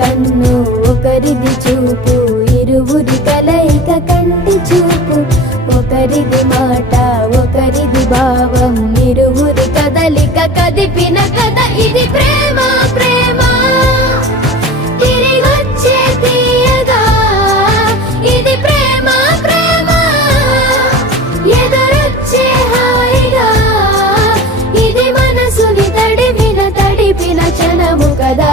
కన్ను ఒకరిది చూపు, ఇరువురి కలయిక కంటి చూపు. ఒకరిది మాట ఒకరిది భావం, ఇరువురి కదలిక కదిపిన కథ ఇది ప్రేమ. ప్రేమ తిరిగొచ్చే తీయగా ఇది ప్రేమ. ప్రేమ ఎదురొచ్చే హాయిగా ఇది మనసుని తడిపిన క్షణము కదా.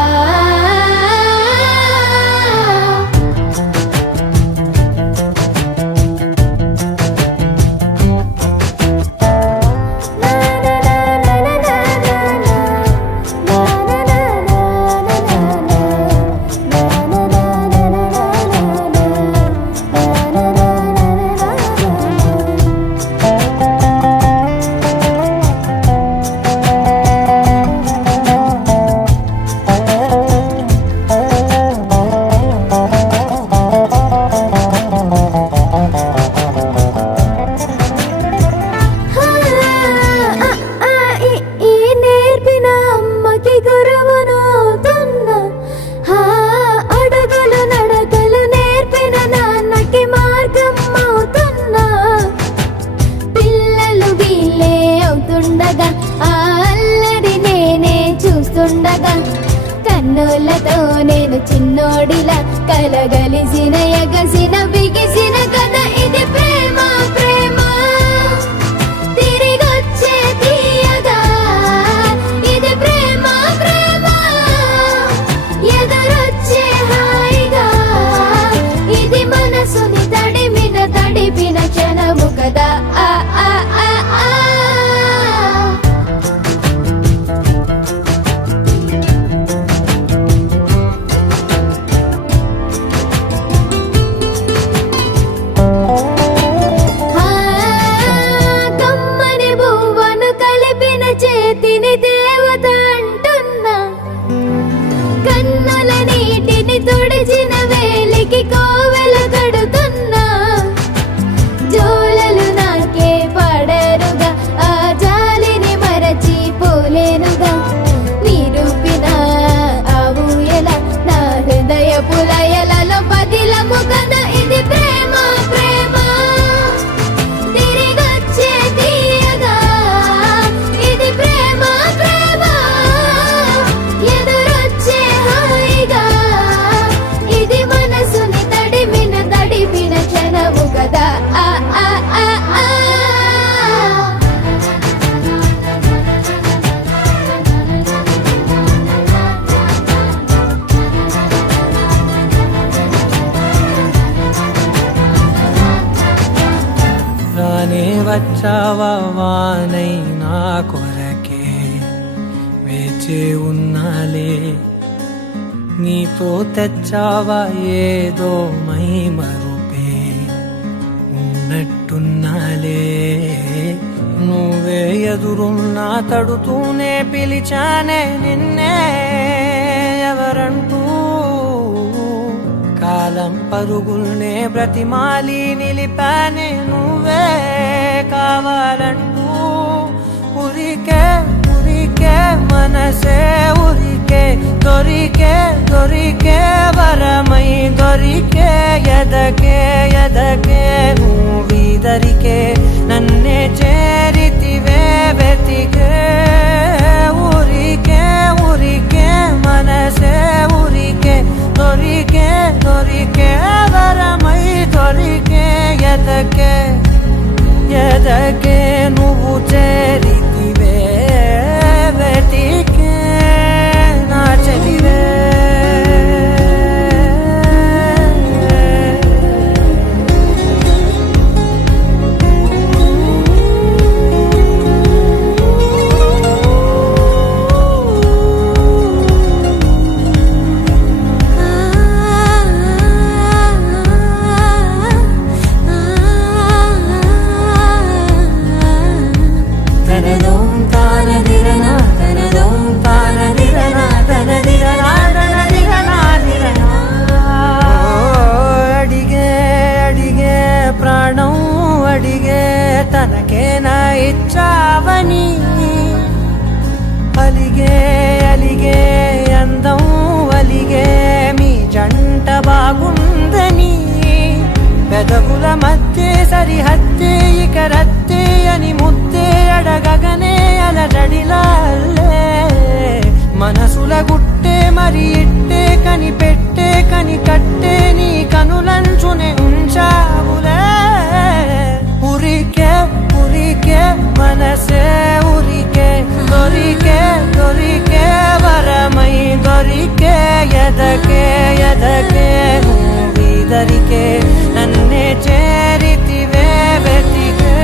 కన్నులతో నేను చిన్నోడిలా కలగలిసిన ఎగసిన బిగిసిన కథ ఇది ప్రేమ. ప్రేమ తిరిగొచ్చే తీయగా ఇది ప్రేమ. ప్రేమ ఎదురొచ్చే హాయిగా ఇది మనసుని తడిపిన క్షణము కదా. చేతిని దేవత అంటున్నా, కన్నుల నీటిని తుడిచిన వేలికి కోవెల కడుతున్నా. జోలలు నాకే పడరుగా ఆ జాలిని మరచి పోలేనుగా. నిరూపిన ఆ ఊయల నా హృదయ పులయలలో పదిలము కదా ఇది ప్రేమ. ప్రేమ తిరిగొచ్చే తీయగా ఇది ప్రేమ. ప్రేమ ఎదురొచ్చే హాయిగా ఇది మనసుని తడిపిన క్షణము కదా. రానే వచ్చావా వానై నా కొరకే వేచే ఉన్నాలే. నీతో తెచ్చావా ఏదో మై మరుపే ఉన్నట్టున్నాలే. నువ్వే ఎదురున్నా తడుతూనే పిలిచానే నిన్నే ఎవరంటూ. కాలం పరుగుల్నే బ్రతిమాలి నిలిపానే నువ్వే కావాలంటూ. ఉరికే మనసే ఉరికే దొరికే వరమై దొరికే ఎదకే నువ్వీదరికే నన్నే చేరితివే వెతికే. ఉరికే మనసే ఉరికే దొరికే వరమై దొరికే ఎదకే నువ్వు చేరితివే వెతికే నా చెలివే. తనకేనా ఇచ్చావని అలిగే అందం అలిగే మీ బాగుందని పెదవుల మధ్య సరిహద్దే ఇక రద్దే అని ముద్దే అడగగనే అలజడిలాల్లే మనసుల గుట్టే మరి ఇట్టే కనిపెట్టే కని కట్టే నీ కనులంచునే ఉంచావులే ఉరికే ఉరికే మనసే ఉరికే దొరికే దొరికే వరమై దొరికే ఎదకే ఎదకే నువ్విదరికే నన్నే చేరితివే వెతికే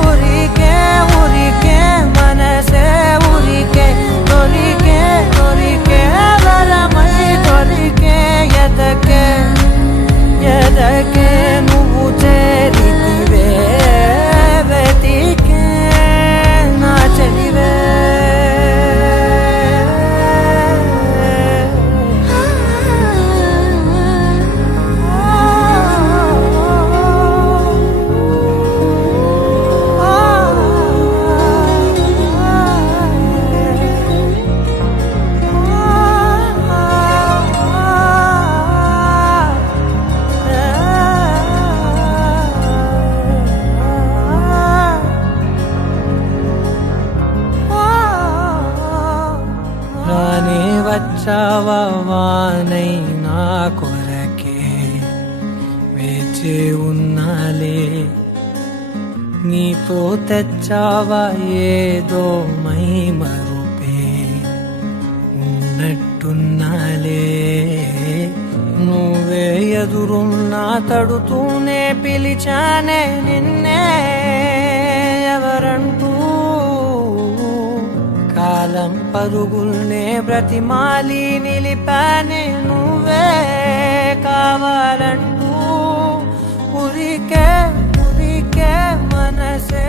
ఊరికే ఊరికే మనసే ఊరికే దొరికే దొరికే వరమై దొరికే ఎదకే ఎదకే నువ్వు చేరితివే వెతికే నా చెలివే రానే వచ్చావా వానై నా కొరకే వేచే ఉన్నాలే నీతో తెచ్చావా ఏదో మై మరుపే ఉన్నట్టున్నాలే నువ్వే ఎదురున్నా తడుతూనే పిలిచానే నిన్నే ఎవరంటూ కాలం పరుగుల్నే బ్రతిమాలి నిలిపానే నువ్వే కావాలంటూ ఉరికే ఉరికే మనసే